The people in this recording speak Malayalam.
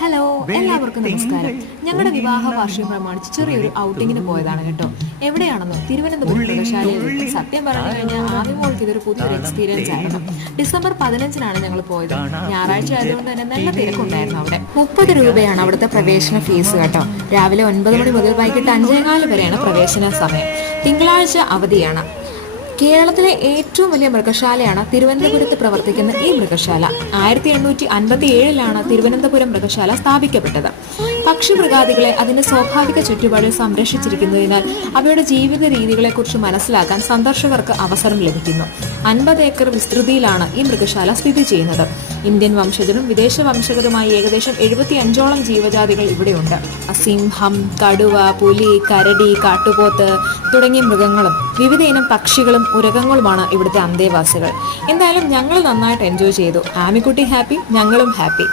ഹലോ, എല്ലാവർക്കും നമസ്കാരം. ഞങ്ങളുടെ വിവാഹ വാർഷികം പ്രമാണിച്ച് ചെറിയൊരു ഔട്ടിങ്ങിന് പോയതാണ് കേട്ടോ. എവിടെയാണെന്നോ? തിരുവനന്തപുരം മൃഗശാലയിൽ. സത്യം പറഞ്ഞു കഴിഞ്ഞാൽ ആദ്യമോൾക്ക് ഇതൊരു പുതിയൊരു എക്സ്പീരിയൻസ് ആയിരുന്നു. ഡിസംബർ 15-നാണ് ഞങ്ങൾ പോയത്. ഞായറാഴ്ച ആയതുകൊണ്ട് തന്നെ നല്ല തിരക്കുണ്ടായിരുന്നു അവിടെ. 30 രൂപയാണ് അവിടുത്തെ പ്രവേശന ഫീസ് കേട്ടോ. രാവിലെ 9 മണി മുതൽ വൈകിട്ട് 5:15 വരെയാണ് പ്രവേശന സമയം. തിങ്കളാഴ്ച അവധിയാണ്. കേരളത്തിലെ ഏറ്റവും വലിയ മൃഗശാലയാണ് തിരുവനന്തപുരത്ത് പ്രവർത്തിക്കുന്ന ഈ മൃഗശാല. 1857-ലാണ് തിരുവനന്തപുരം മൃഗശാല സ്ഥാപിക്കപ്പെട്ടത്. പക്ഷിമൃഗാദികളെ അതിന്റെ സ്വാഭാവിക ചുറ്റുപാടിൽ സംരക്ഷിച്ചിരിക്കുന്നതിനാൽ അവയുടെ ജീവിത രീതികളെക്കുറിച്ച് മനസ്സിലാക്കാൻ സന്ദർശകർക്ക് അവസരം ലഭിക്കുന്നു. 50 ഏക്കർ വിസ്തൃതിയിലാണ് ഈ മൃഗശാല സ്ഥിതി ചെയ്യുന്നത്. ഇന്ത്യൻ വംശജരും വിദേശ വംശജരുമായി ഏകദേശം 75ഓളം ജീവജാതികൾ ഇവിടെയുണ്ട്. സിംഹം, കടുവ, പുലി, കരടി, കാട്ടുപോത്ത് തുടങ്ങിയ മൃഗങ്ങളും വിവിധ ഇനം പക്ഷികളും ഉരകങ്ങളുമാണ് ഇവിടുത്തെ അന്തേവാസികൾ. എന്തായാലും ഞങ്ങൾ നന്നായിട്ട് എൻജോയ് ചെയ്തു. ആമിക്കുട്ടി ഹാപ്പി, ഞങ്ങളും ഹാപ്പി.